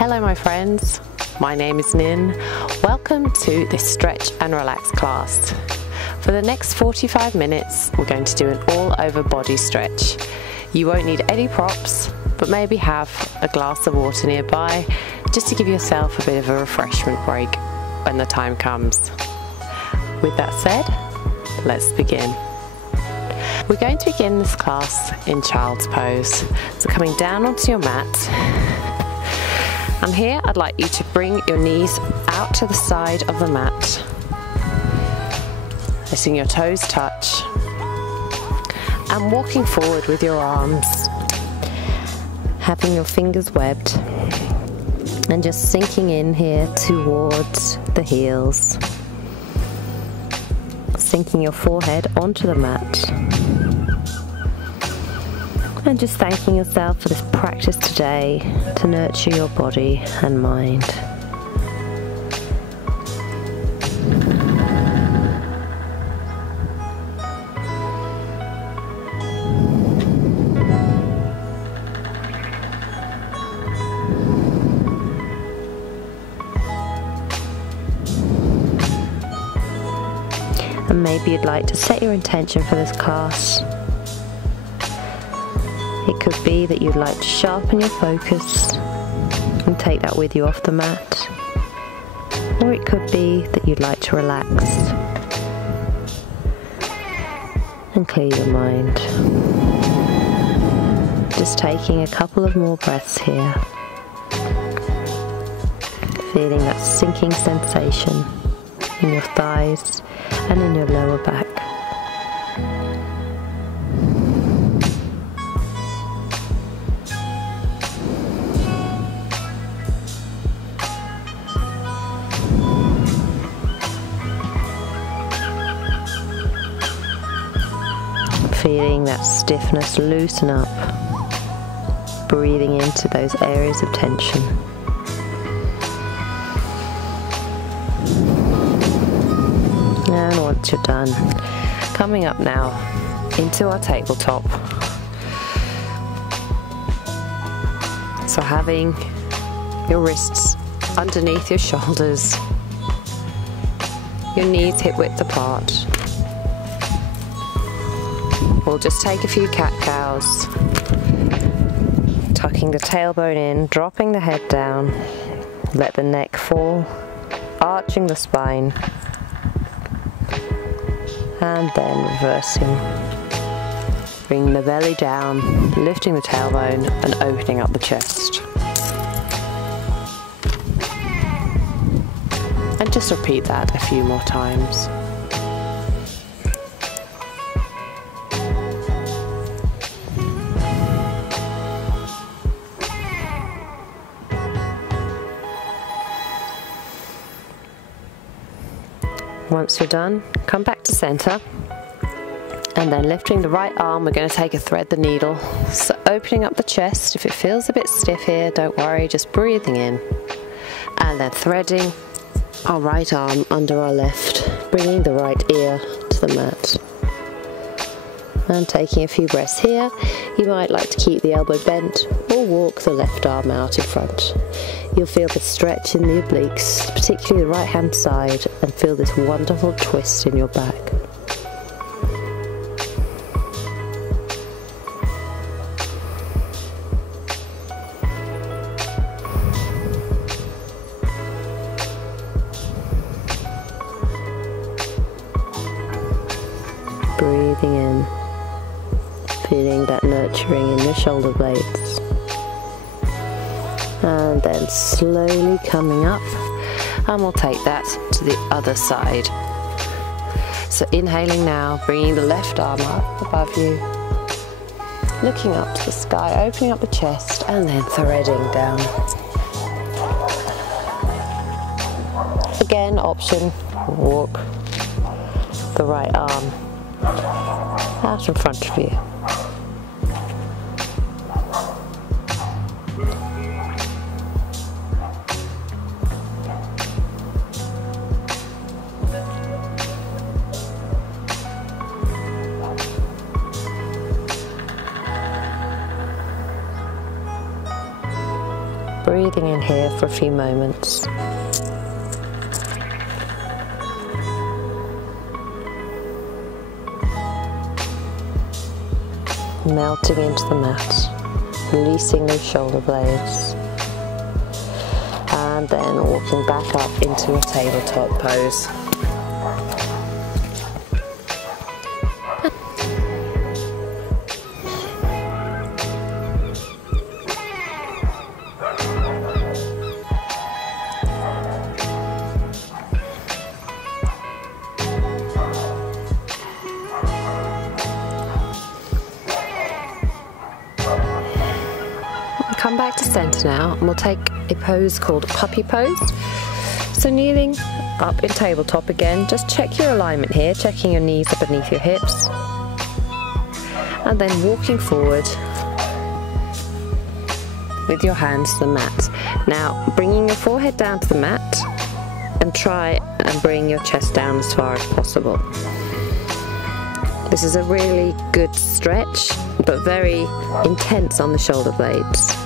Hello my friends, my name is Nin. Welcome to this stretch and relax class. For the next 45 minutes we're going to do an all over body stretch. You won't need any props, but maybe have a glass of water nearby just to give yourself a bit of a refreshment break when the time comes. With that said, let's begin. We're going to begin this class in child's pose. So coming down onto your mat, and here I'd like you to bring your knees out to the side of the mat, letting your toes touch, and walking forward with your arms, having your fingers webbed, and just sinking in here towards the heels, sinking your forehead onto the mat, and just thanking yourself for this practice today to nurture your body and mind. And maybe you'd like to set your intention for this class. It could be that you'd like to sharpen your focus and take that with you off the mat, or it could be that you'd like to relax and clear your mind. Just taking a couple of more breaths here, feeling that sinking sensation in your thighs and in your lower back. Feeling that stiffness loosen up, breathing into those areas of tension. And once you're done, coming up now into our tabletop. So having your wrists underneath your shoulders, your knees hip width apart. We'll just take a few cat-cows, tucking the tailbone in, dropping the head down, let the neck fall, arching the spine, and then reversing. Bringing the belly down, lifting the tailbone and opening up the chest. And just repeat that a few more times. Once you're done, come back to center, and then lifting the right arm, we're going to take a thread the needle. So opening up the chest. If it feels a bit stiff here, don't worry, just breathing in, and then threading our right arm under our left, bringing the right ear to the mat, and taking a few breaths here. You might like to keep the elbow bent or walk the left arm out in front. You'll feel the stretch in the obliques, particularly the right hand side, and feel this wonderful twist in your back. Breathing in, feeling that nurturing in your shoulder blades. And then slowly coming up, and we'll take that to the other side. So inhaling now, bringing the left arm up above you, looking up to the sky, opening up the chest, and then threading down. Again, option, walk the right arm out in front of you. Breathing in here for a few moments. Melting into the mat, releasing those shoulder blades, and then walking back up into a tabletop pose. Come back to center now, and we'll take a pose called puppy pose. So kneeling up in tabletop again, just check your alignment here, checking your knees are beneath your hips, and then walking forward with your hands to the mat. Now bringing your forehead down to the mat, and try and bring your chest down as far as possible. This is a really good stretch, but very intense on the shoulder blades.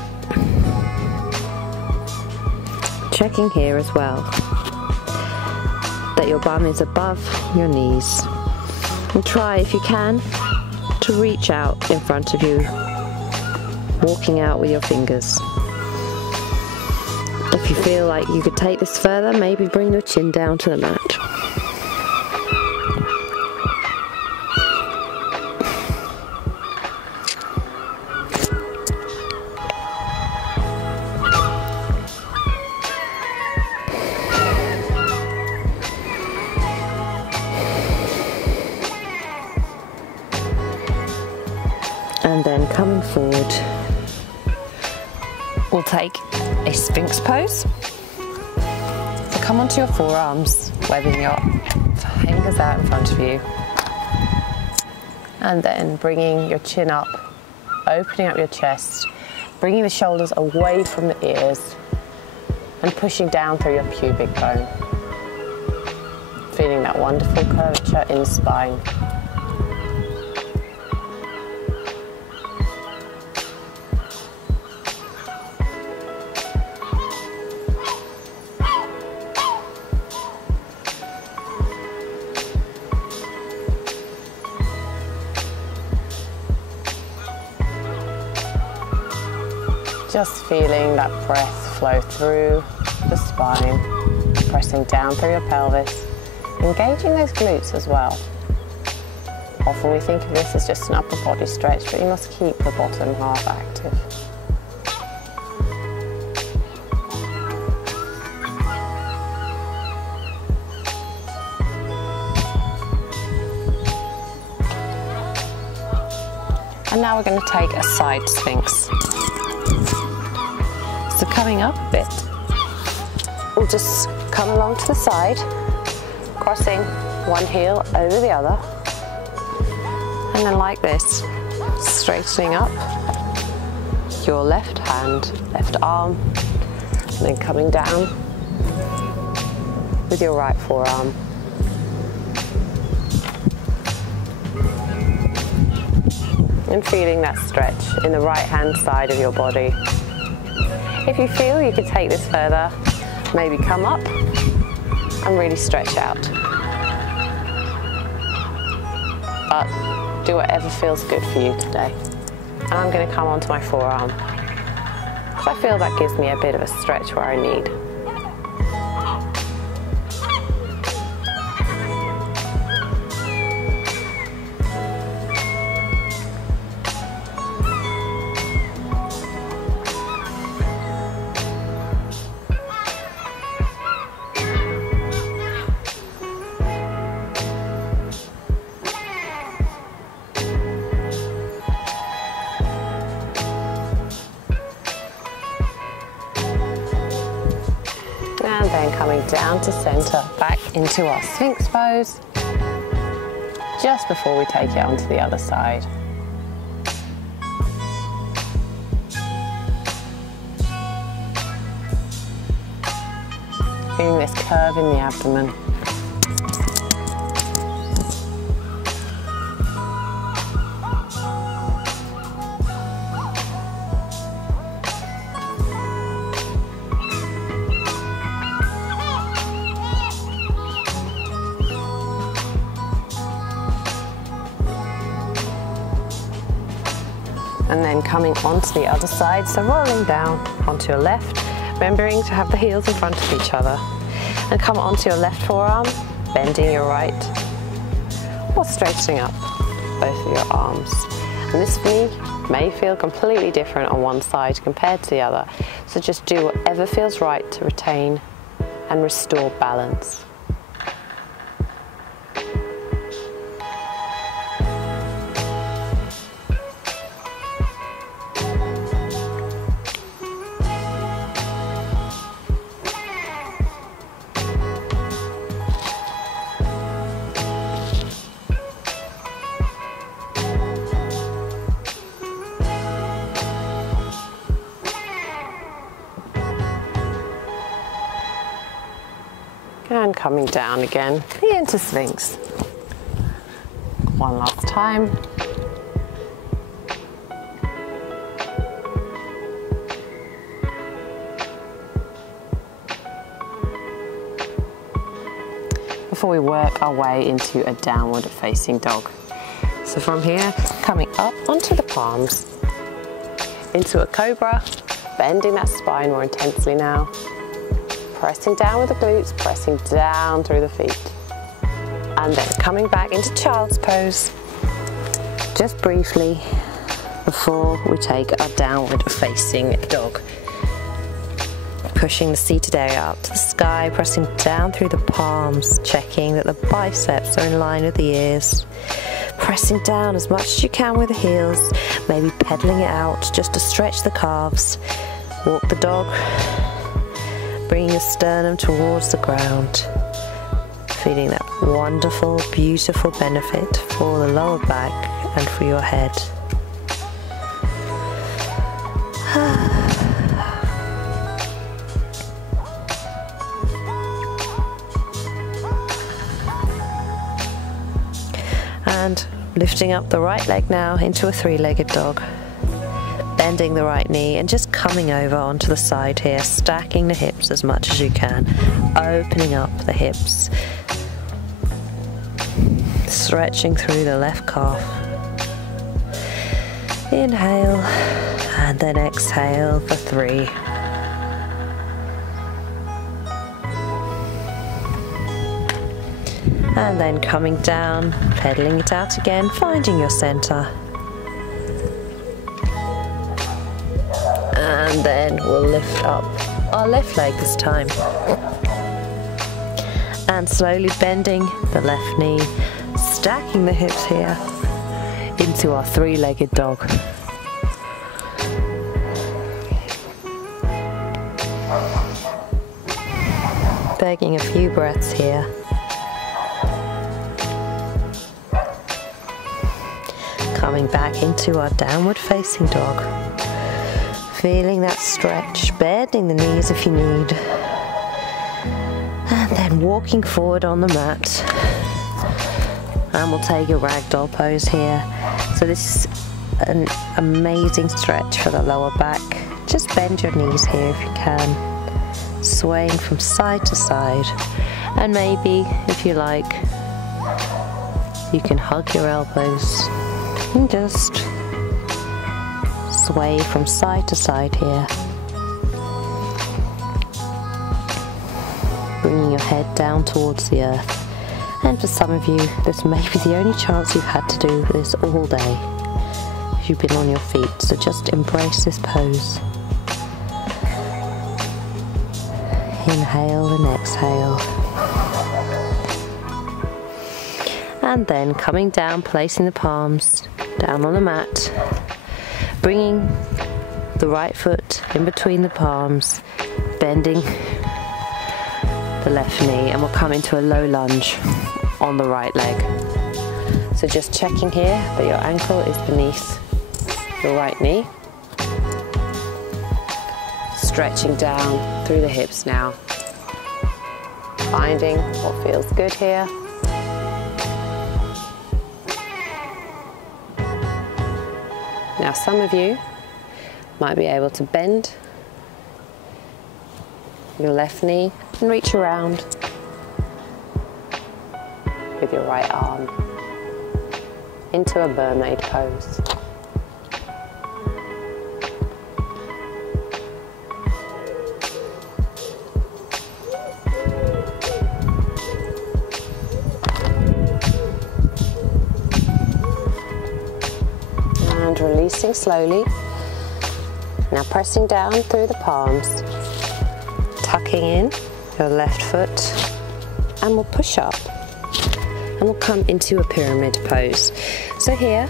Checking here as well that your bum is above your knees, and try, if you can, to reach out in front of you, walking out with your fingers. If you feel like you could take this further, maybe bring your chin down to the mat. And then coming forward, we'll take a Sphinx pose. So come onto your forearms, webbing your fingers out in front of you. And then bringing your chin up, opening up your chest, bringing the shoulders away from the ears, and pushing down through your pubic bone. Feeling that wonderful curvature in the spine. Just feeling that breath flow through the spine, pressing down through your pelvis, engaging those glutes as well. Often we think of this as just an upper body stretch, but you must keep the bottom half active. And now we're going to take a side Sphinx. So coming up a bit, we'll just come along to the side, crossing one heel over the other, and then like this, straightening up your left hand, left arm, and then coming down with your right forearm. And feeling that stretch in the right hand side of your body. If you feel you could take this further, maybe come up and really stretch out. But do whatever feels good for you today. And I'm going to come onto my forearm, because I feel that gives me a bit of a stretch where I need. And then coming down to center, back into our Sphinx pose, just before we take it onto the other side. Feeling this curve in the abdomen. And then coming onto the other side, so rolling down onto your left, remembering to have the heels in front of each other. And come onto your left forearm, bending your right, or straightening up both of your arms. And this knee may feel completely different on one side compared to the other, so just do whatever feels right to retain and restore balance. And coming down again into Sphinx. One last time. Before we work our way into a downward facing dog. So from here, coming up onto the palms, into a cobra, bending that spine more intensely now. Pressing down with the glutes, pressing down through the feet. And then coming back into child's pose, just briefly before we take our downward facing dog. Pushing the seated area up to the sky, pressing down through the palms, checking that the biceps are in line with the ears. Pressing down as much as you can with the heels, maybe pedaling it out just to stretch the calves. Walk the dog. Bringing the sternum towards the ground, feeling that wonderful, beautiful benefit for the lower back and for your head. And lifting up the right leg now into a three-legged dog. Bending the right knee and just coming over onto the side here, stacking the hips as much as you can, opening up the hips, stretching through the left calf. Inhale and then exhale for 3. And then coming down, pedaling it out again, finding your center. And then we'll lift up our left leg this time. And slowly bending the left knee, stacking the hips here into our three-legged dog. Taking a few breaths here. Coming back into our downward facing dog. Feeling that stretch, bending the knees if you need. And then walking forward on the mat. And we'll take a ragdoll pose here. So this is an amazing stretch for the lower back. Just bend your knees here if you can. Swaying from side to side. And maybe, if you like, you can hug your elbows and just sway from side to side here. Bringing your head down towards the earth. And for some of you, this may be the only chance you've had to do this all day. You've been on your feet, so just embrace this pose. Inhale and exhale. And then coming down, placing the palms down on the mat. Bringing the right foot in between the palms, bending the left knee, and we'll come into a low lunge on the right leg. So just checking here that your ankle is beneath your right knee. Stretching down through the hips now. Finding what feels good here. Now some of you might be able to bend your left knee and reach around with your right arm into a mermaid pose. releasing slowly. Now pressing down through the palms, tucking in your left foot, and we'll push up and we'll come into a pyramid pose. So here,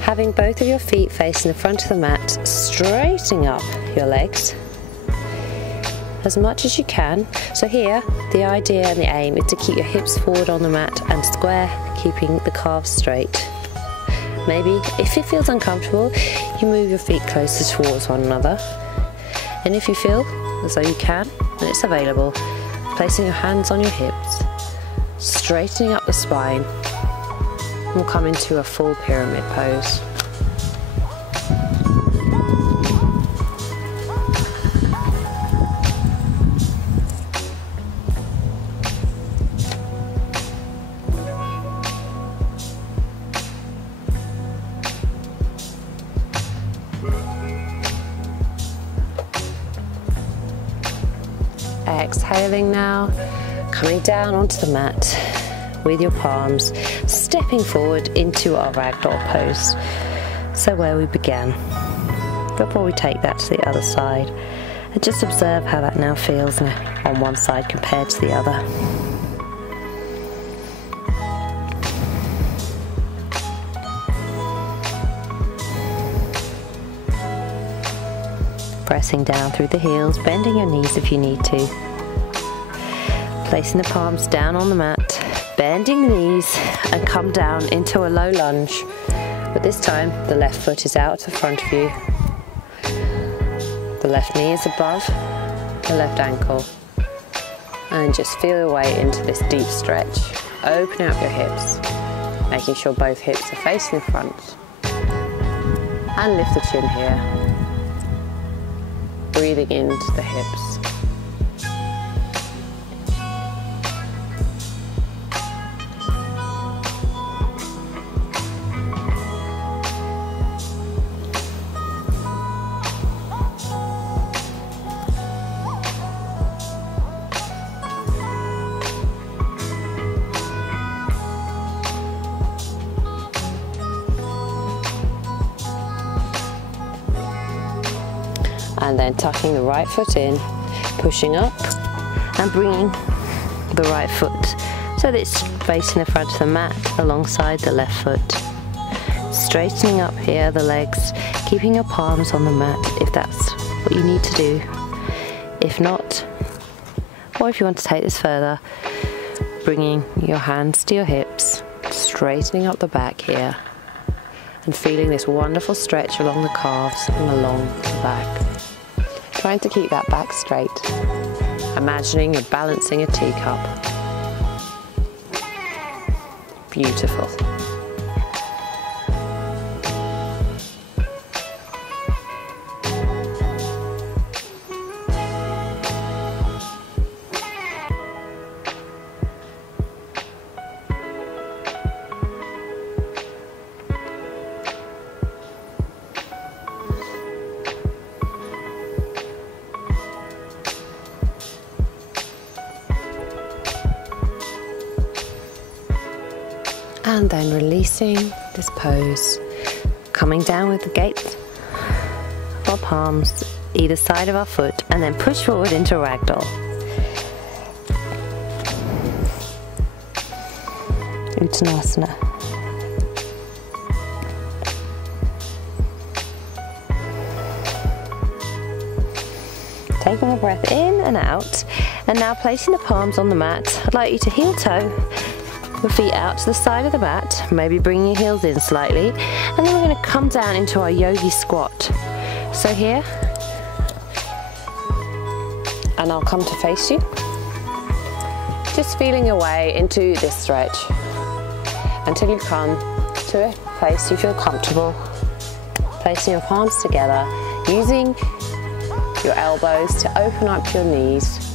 having both of your feet facing the front of the mat, straightening up your legs as much as you can. So here, the idea and the aim is to keep your hips forward on the mat and square, keeping the calves straight. Maybe, if it feels uncomfortable, you move your feet closer towards one another. And if you feel as though you can, and it's available, placing your hands on your hips, straightening up the spine, and we'll come into a full pyramid pose. Exhaling now, coming down onto the mat with your palms, stepping forward into our ragdoll pose. So where we began, before we take that to the other side, and just observe how that now feels on one side compared to the other. Pressing down through the heels, bending your knees if you need to. Placing the palms down on the mat, bending the knees, and come down into a low lunge. But this time, the left foot is out to the front of you. The left knee is above the left ankle. And just feel your way into this deep stretch. Open up your hips, making sure both hips are facing the front. And lift the chin here. Breathing into the hips. And then tucking the right foot in, pushing up and bringing the right foot so that it's facing the front of the mat alongside the left foot. Straightening up here the legs, keeping your palms on the mat if that's what you need to do. If not, or if you want to take this further, bringing your hands to your hips, straightening up the back here, and feeling this wonderful stretch along the calves and along the back. Trying to keep that back straight. Imagining you're balancing a teacup. Beautiful. And then releasing this pose, coming down with the gate of our palms either side of our foot, and then push forward into ragdoll. Uttanasana. Taking the breath in and out, and now placing the palms on the mat. I'd like you to heel toe your feet out to the side of the mat, maybe bring your heels in slightly, and then we're going to come down into our yogi squat. So here, and I'll come to face you, just feeling your way into this stretch until you come to a place you feel comfortable, placing your palms together, using your elbows to open up your knees,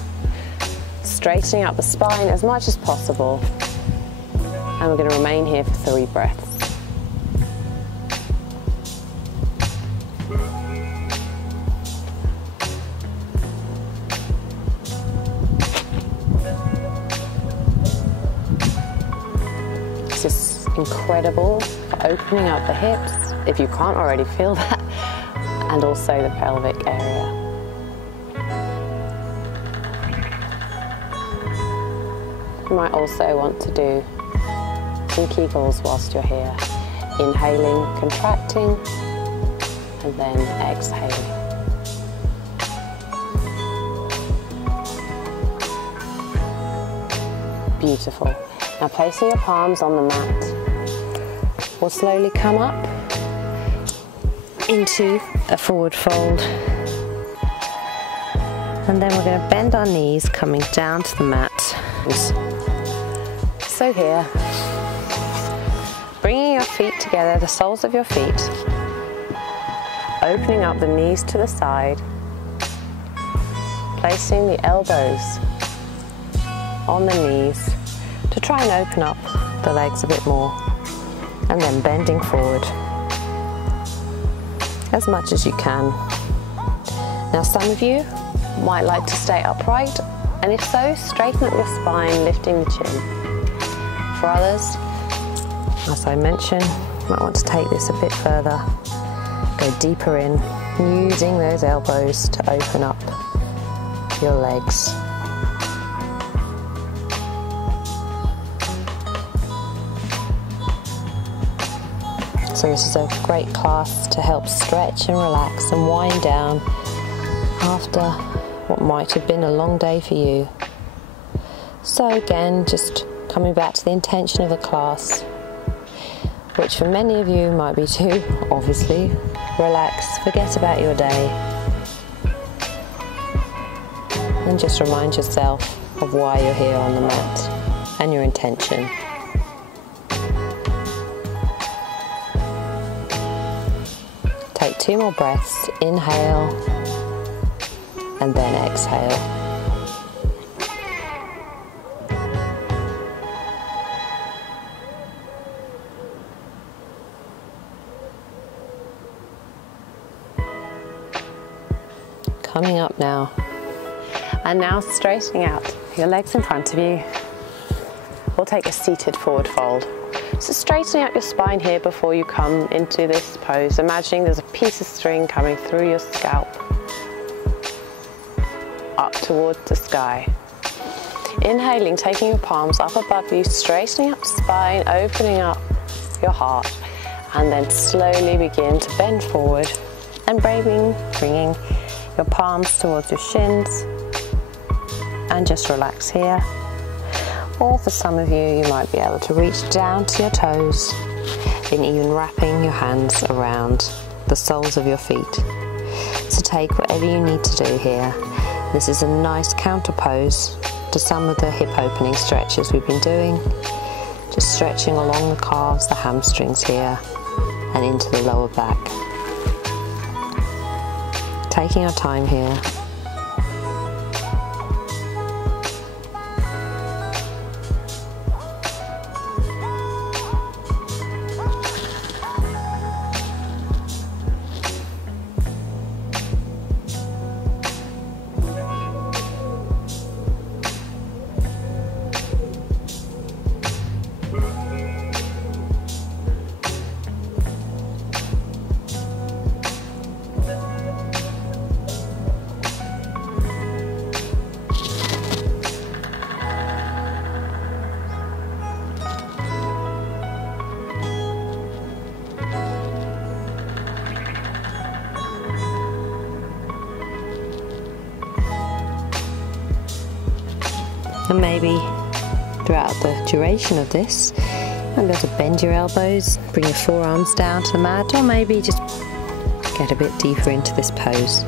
straightening up the spine as much as possible. And we're going to remain here for 3 breaths. This is incredible for opening up the hips, if you can't already feel that, and also the pelvic area. You might also want to do some Kegels whilst you're here. Inhaling, contracting, and then exhaling. Beautiful. Now placing your palms on the mat, we'll slowly come up into a forward fold. And then we're going to bend our knees coming down to the mat. So here, bringing your feet together, the soles of your feet, opening up the knees to the side, placing the elbows on the knees to try and open up the legs a bit more, and then bending forward as much as you can. Now some of you might like to stay upright, and if so, straighten up your spine, lifting the chin. For others, as I mentioned, you might want to take this a bit further, go deeper in, using those elbows to open up your legs. So this is a great class to help stretch and relax and wind down after what might have been a long day for you. So again, just coming back to the intention of the class, which for many of you might be to, obviously, relax, forget about your day, and just remind yourself of why you're here on the mat and your intention. Take 2 more breaths, inhale, and then exhale. Coming up now. And now straightening out your legs in front of you. We'll take a seated forward fold. So straightening out your spine here before you come into this pose. Imagining there's a piece of string coming through your scalp, up towards the sky. Inhaling, taking your palms up above you, straightening up the spine, opening up your heart, and then slowly begin to bend forward and bringing your palms towards your shins, and just relax here. Or for some of you, you might be able to reach down to your toes and even wrapping your hands around the soles of your feet. So take whatever you need to do here. This is a nice counter pose to some of the hip opening stretches we've been doing. Just stretching along the calves, the hamstrings here, and into the lower back. Taking our time here. And maybe throughout the duration of this, you might be able to bend your elbows, bring your forearms down to the mat, or maybe just get a bit deeper into this pose.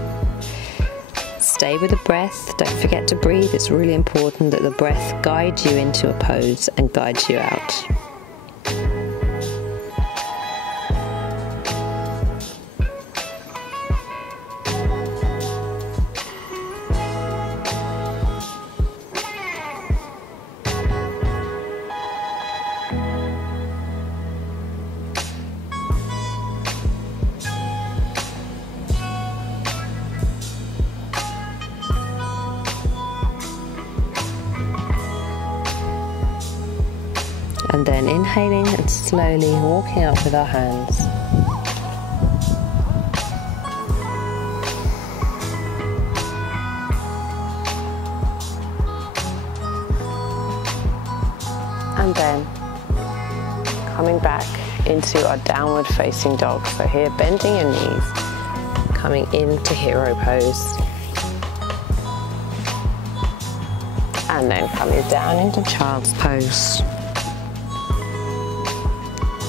Stay with the breath, don't forget to breathe. It's really important that the breath guides you into a pose and guides you out. And then inhaling and slowly walking up with our hands. And then coming back into our downward facing dog. So here, bending your knees, coming into hero pose. And then coming down into child's pose.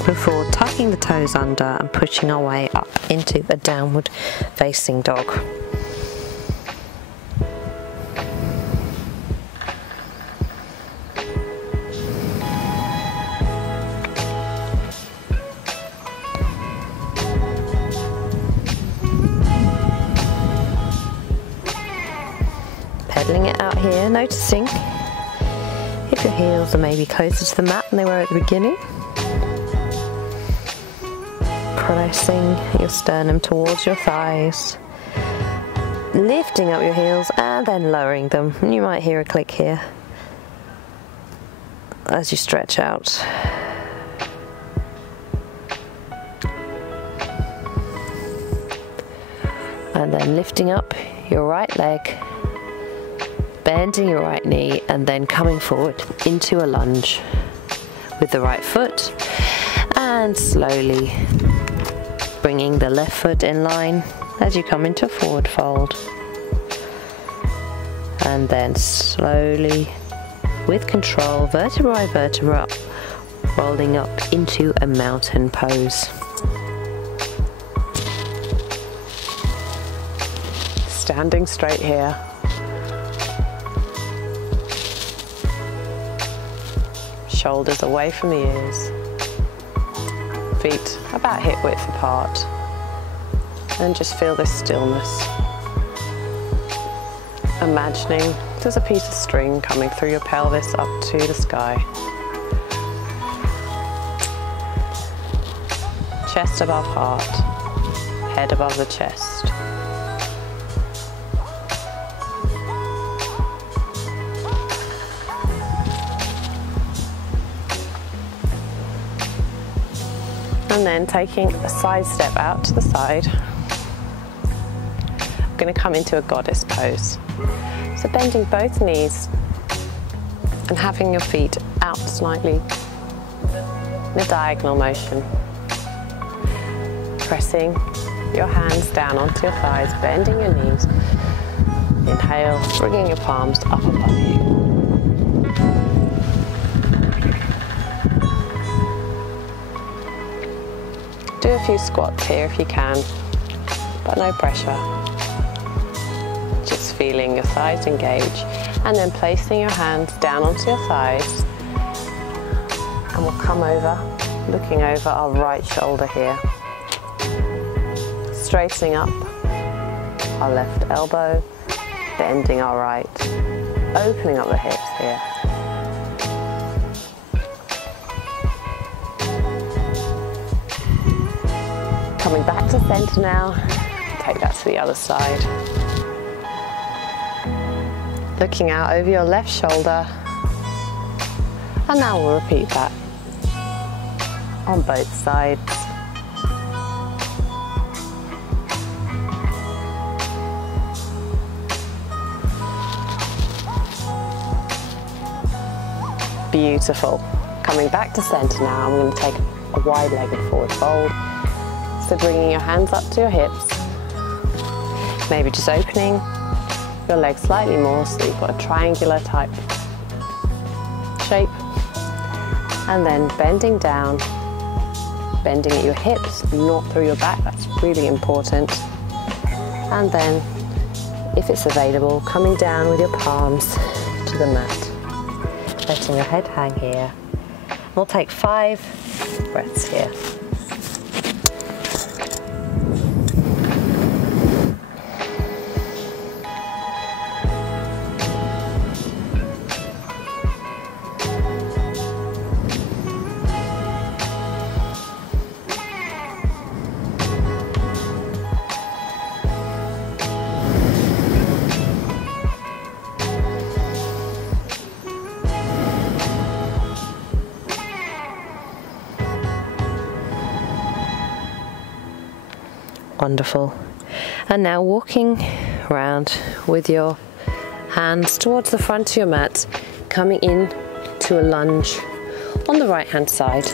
Before tucking the toes under and pushing our way up into a downward facing dog. Pedaling it out here, noticing if your heels are maybe closer to the mat than they were at the beginning. Pressing your sternum towards your thighs, lifting up your heels and then lowering them. You might hear a click here as you stretch out. And then lifting up your right leg, bending your right knee, and then coming forward into a lunge with the right foot, and slowly bringing the left foot in line as you come into forward fold. And then slowly, with control, vertebra by vertebra, rolling up into a mountain pose. Standing straight here. Shoulders away from the ears. Feet about hip width apart, and just feel this stillness. Imagining there's a piece of string coming through your pelvis up to the sky. Chest above heart, head above the chest. And then taking a side step out to the side, I'm going to come into a goddess pose. So bending both knees and having your feet out slightly in a diagonal motion. Pressing your hands down onto your thighs, bending your knees. Inhale, bringing your palms up above you. Do a few squats here if you can, but no pressure. Just feeling your thighs engage, and then placing your hands down onto your thighs, and we'll come over, looking over our right shoulder here. Straightening up our left elbow, bending our right, opening up the hips here. Coming back to center now, take that to the other side. Looking out over your left shoulder, and now we'll repeat that on both sides. Beautiful. Coming back to center now, I'm going to take a wide-legged forward fold. So bringing your hands up to your hips, maybe just opening your legs slightly more so you've got a triangular type shape, and then bending down, bending at your hips, not through your back, that's really important. And then, if it's available, coming down with your palms to the mat, letting your head hang here. We'll take 5 breaths here. Wonderful. And now walking around with your hands towards the front of your mat, coming in to a lunge on the right hand side.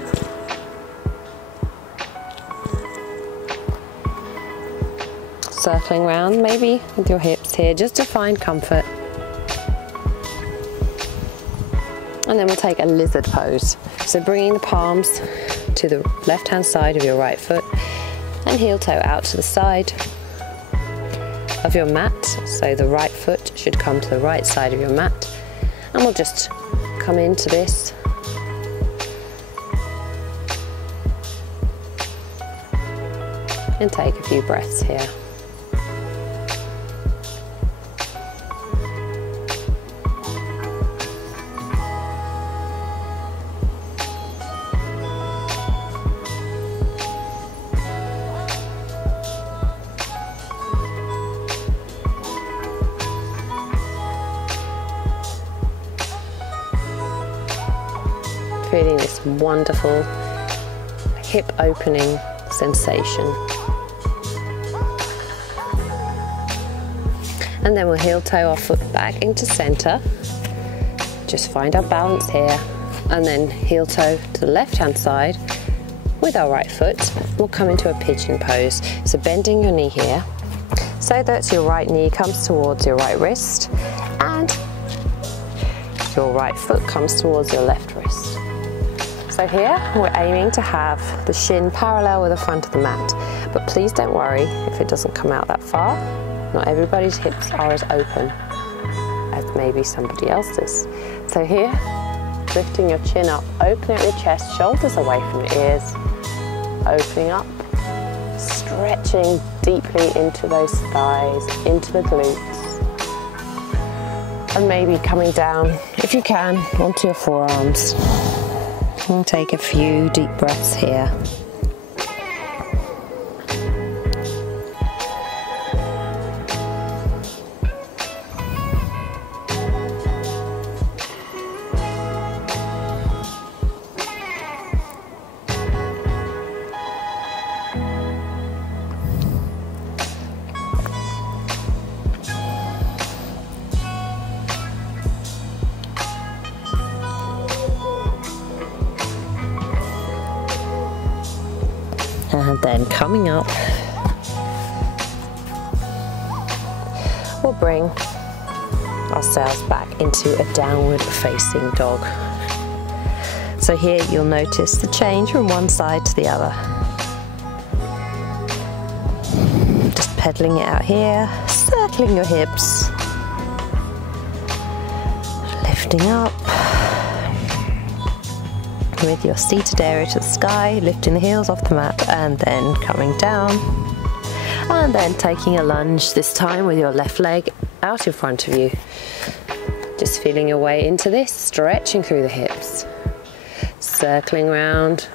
Circling round maybe with your hips here just to find comfort. And then we'll take a lizard pose. So bringing the palms to the left hand side of your right foot and heel toe out to the side of your mat. So the right foot should come to the right side of your mat. And we'll just come into this. And take a few breaths here. Feeling this wonderful hip opening sensation. And then we'll heel toe our foot back into center. Just find our balance here. And then heel toe to the left hand side with our right foot. We'll come into a pigeon pose. So bending your knee here so that your right knee comes towards your right wrist and your right foot comes towards your left wrist. So here we're aiming to have the shin parallel with the front of the mat, but please don't worry if it doesn't come out that far. Not everybody's hips are as open as maybe somebody else's. So here, lifting your chin up, opening up your chest, shoulders away from your ears, opening up, stretching deeply into those thighs, into the glutes, and maybe coming down, if you can, onto your forearms. And take a few deep breaths here. And then coming up, we'll bring ourselves back into a downward facing dog. So here you'll notice the change from one side to the other. Just pedaling it out here, circling your hips, lifting up with your seated area to the sky, lifting the heels off the mat and then coming down. And then taking a lunge, this time with your left leg out in front of you. Just feeling your way into this, stretching through the hips. Circling around.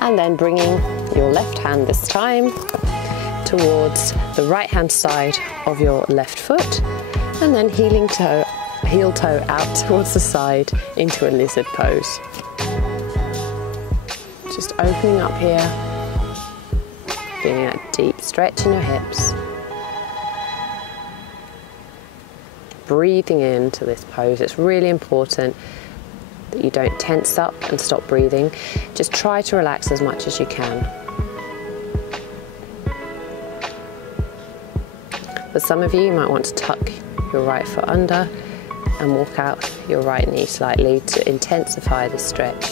And then bringing your left hand this time towards the right hand side of your left foot. And then heel toe out towards the side into a lizard pose. Just opening up here, feeling that deep stretch in your hips. Breathing into this pose. It's really important that you don't tense up and stop breathing. Just try to relax as much as you can. For some of you, you might want to tuck your right foot under and walk out your right knee slightly to intensify the stretch.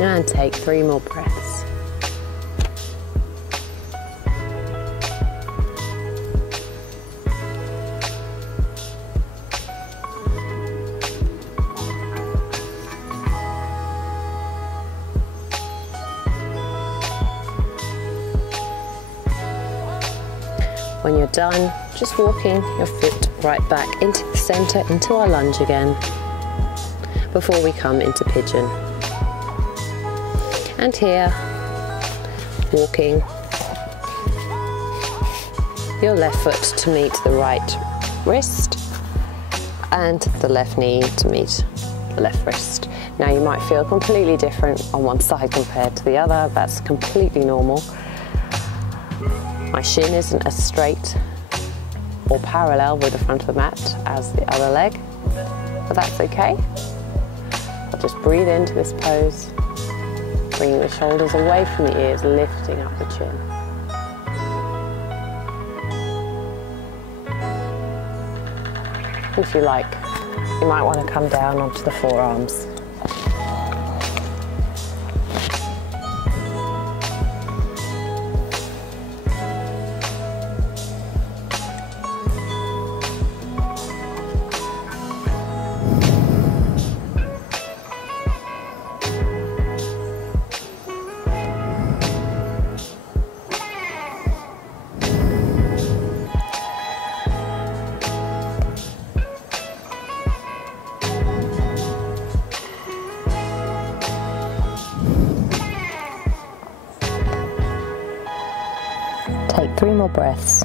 And take 3 more breaths. When you're done, just walking your foot right back into the center, into our lunge again, before we come into pigeon. And here, walking your left foot to meet the right wrist and the left knee to meet the left wrist. Now you might feel completely different on one side compared to the other. That's completely normal. My shin isn't as straight or parallel with the front of the mat as the other leg, but that's okay. I'll just breathe into this pose, bringing the shoulders away from the ears, lifting up the chin. If you like, you might want to come down onto the forearms. Take 3 more breaths.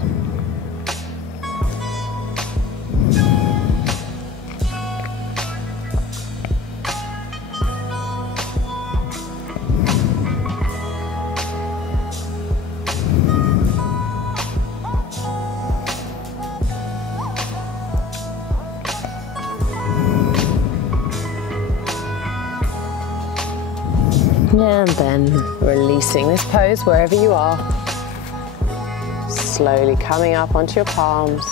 And then releasing this pose wherever you are. Slowly coming up onto your palms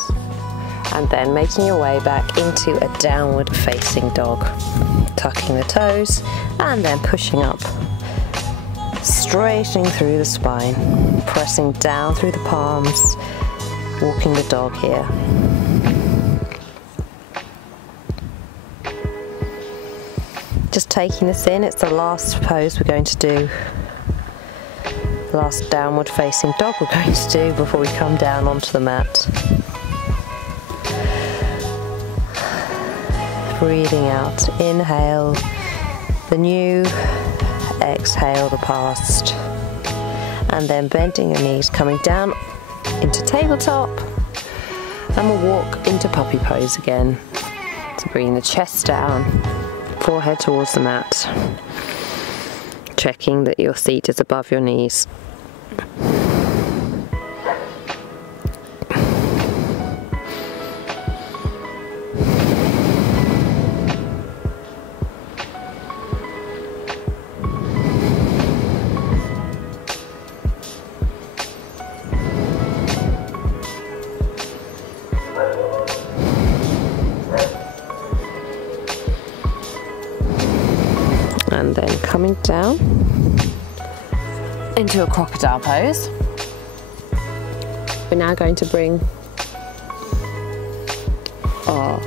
and then making your way back into a downward facing dog. Tucking the toes and then pushing up, straightening through the spine, pressing down through the palms, walking the dog here. Just taking this in, it's the last pose we're going to do. Last downward facing dog we're going to do before we come down onto the mat. Breathing out, inhale the new, exhale the past. And then bending your knees, coming down into tabletop. And we'll walk into puppy pose again. So bringing the chest down, forehead towards the mat. Checking that your seat is above your knees. And then coming down into a crocodile pose. We're now going to bring our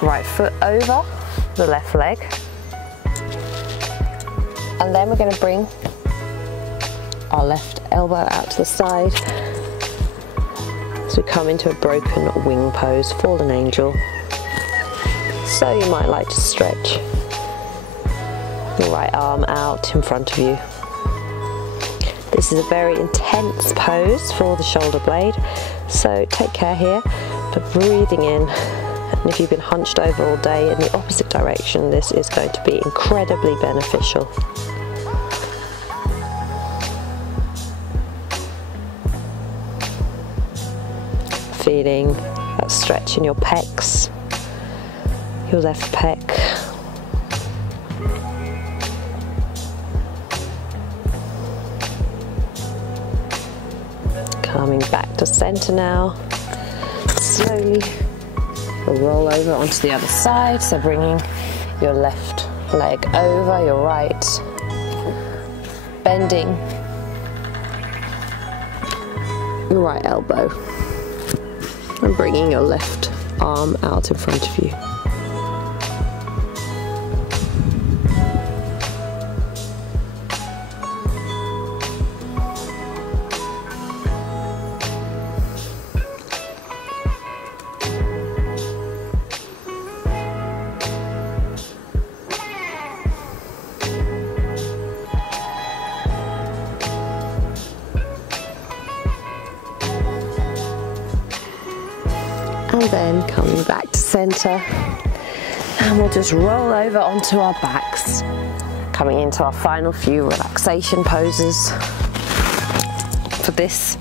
right foot over the left leg, and then we're going to bring our left elbow out to the side as we come into a broken wing pose, fallen angel. So you might like to stretch your right arm out in front of you. This is a very intense pose for the shoulder blade, so take care here, but breathing in. And if you've been hunched over all day in the opposite direction, this is going to be incredibly beneficial. Feeling that stretch in your pecs, your left pec. Coming back to center now. Slowly roll over onto the other side. So bringing your left leg over your right, bending your right elbow, and bringing your left arm out in front of you. And then coming back to center. And we'll just roll over onto our backs. Coming into our final few relaxation poses. For this,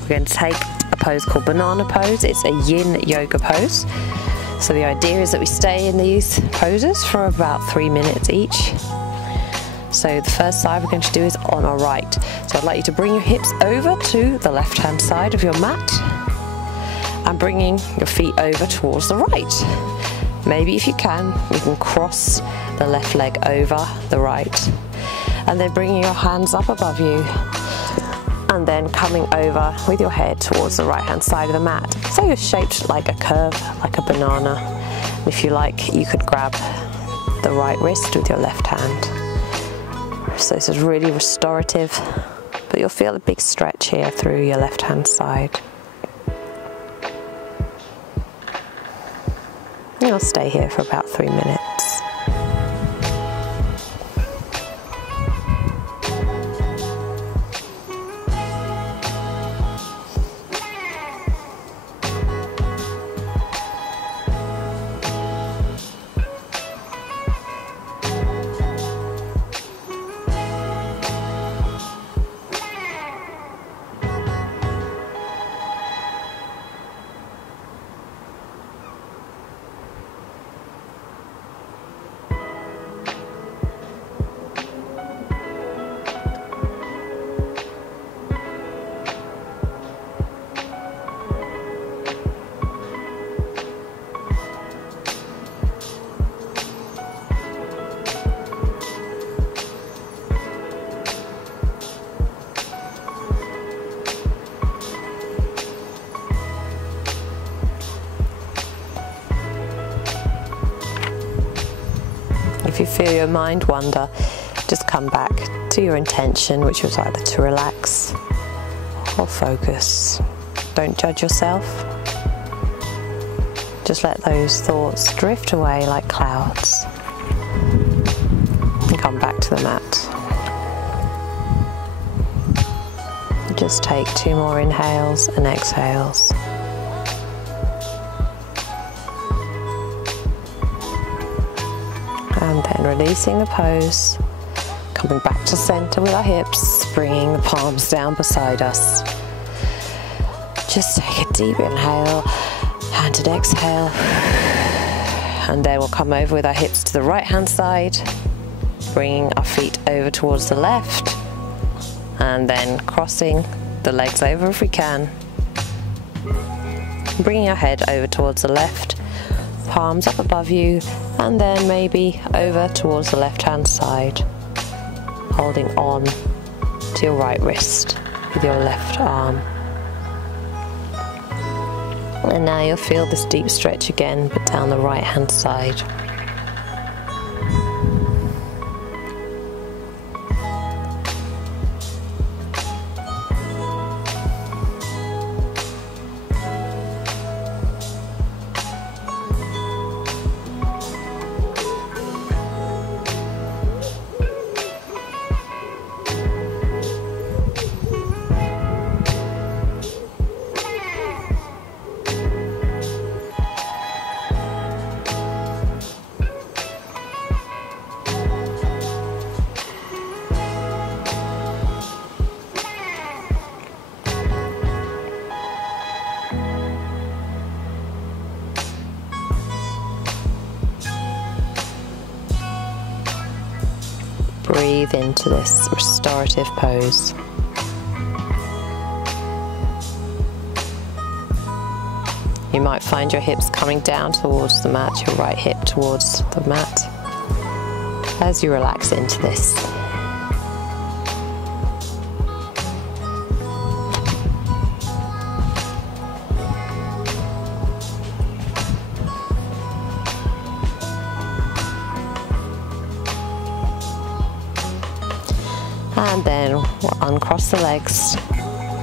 we're going to take a pose called banana pose. It's a Yin Yoga pose. So the idea is that we stay in these poses for about 3 minutes each. So the first side we're going to do is on our right. So I'd like you to bring your hips over to the left-hand side of your mat and bringing your feet over towards the right. Maybe if you can cross the left leg over the right. And then bringing your hands up above you. And then coming over with your head towards the right-hand side of the mat. So you're shaped like a curve, like a banana. If you like, you could grab the right wrist with your left hand. So this is really restorative, but you'll feel a big stretch here through your left-hand side. And you'll stay here for about 3 minutes. If you feel your mind wander, just come back to your intention, which was either to relax or focus. Don't judge yourself. Just let those thoughts drift away like clouds. And come back to the mat. Just take 2 more inhales and exhales. And then releasing the pose, coming back to center with our hips, bringing the palms down beside us. Just take a deep inhale, handed exhale, and then we'll come over with our hips to the right hand side, bringing our feet over towards the left, and then crossing the legs over if we can, bringing our head over towards the left, palms up above you, and then maybe over towards the left hand side, holding on to your right wrist with your left arm. And now you'll feel this deep stretch again, but down the right hand side. Breathe into this restorative pose. You might find your hips coming down towards the mat, your right hip towards the mat, as you relax into this. And then we'll uncross the legs,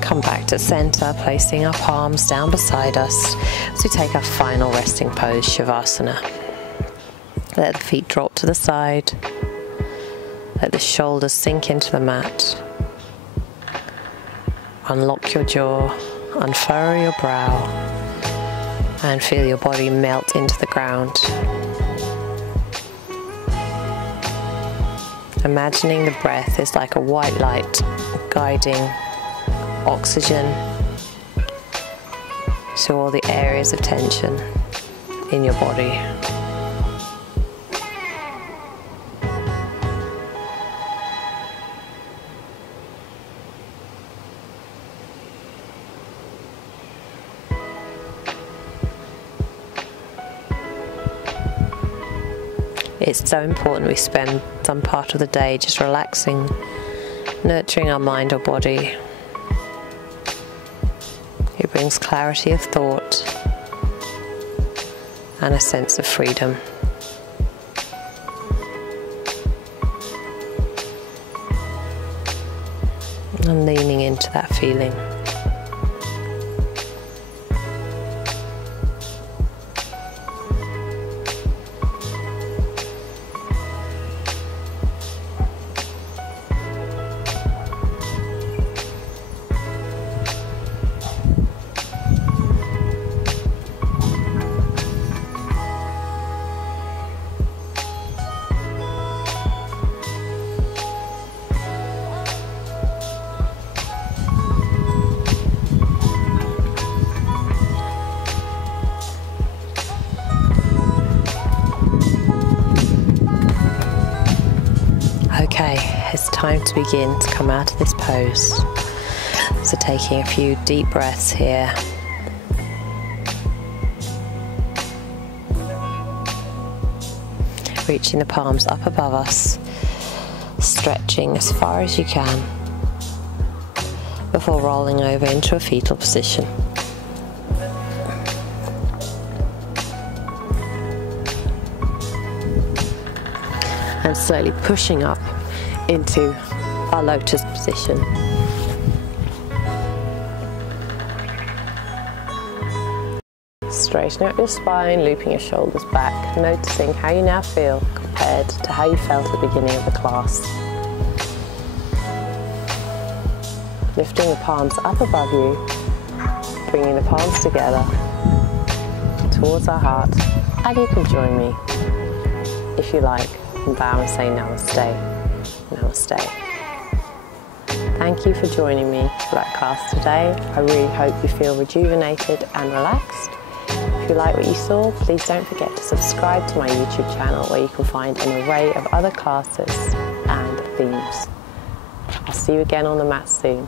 come back to center, placing our palms down beside us as we take our final resting pose, Shavasana. Let the feet drop to the side, let the shoulders sink into the mat. Unlock your jaw, unfurrow your brow, and feel your body melt into the ground. Imagining the breath is like a white light guiding oxygen to all the areas of tension in your body. It's so important we spend some part of the day just relaxing, nurturing our mind or body. It brings clarity of thought and a sense of freedom. And leaning into that feeling. Okay, it's time to begin to come out of this pose. So taking a few deep breaths here. Reaching the palms up above us, stretching as far as you can before rolling over into a fetal position. And slowly pushing up into our lotus position. Straighten out your spine, looping your shoulders back, noticing how you now feel compared to how you felt at the beginning of the class. Lifting the palms up above you, bringing the palms together towards our heart, and you can join me if you like. Bow and say Namaste. Namaste. Thank you for joining me for that class today. I really hope you feel rejuvenated and relaxed. If you like what you saw, please don't forget to subscribe to my YouTube channel where you can find an array of other classes and themes. I'll see you again on the mat soon.